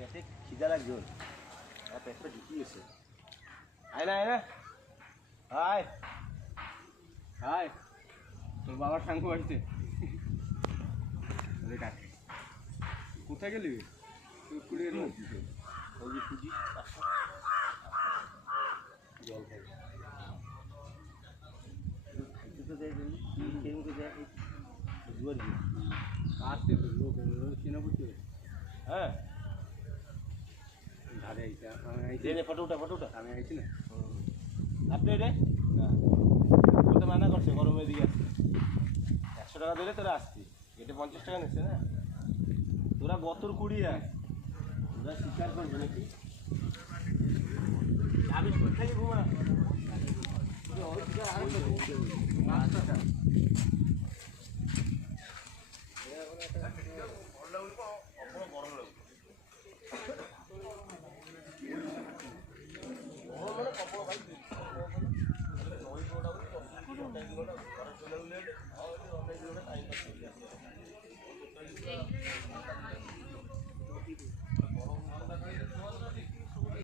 পেটে খিদা লাগছে ওর, আর পেটটা ঢুকিয়েছে। আয় না, আয় না, আয় আয়, তোর বাবার সাঙ্গ বাড়িতে। কোথায় গেলি? ওই যে সুজি জল খাই তো দেয়, খেয়ে দেয় জুয়ার কি আসছে তো লোক চিনাপুর। হ্যাঁ ধারে আইসে ফটো উঠা আমি আইছি না আপনি রে ওটা মানা করছে গরমের দিকে আসছে। 100 টাকা দিলে তোরা আসছি, এটা 50 টাকা নিচ্ছে না। তোরা বতর কুড়িয়া তোরা স্বীকার করবে নাকি? আমি কোথায় ঘুমা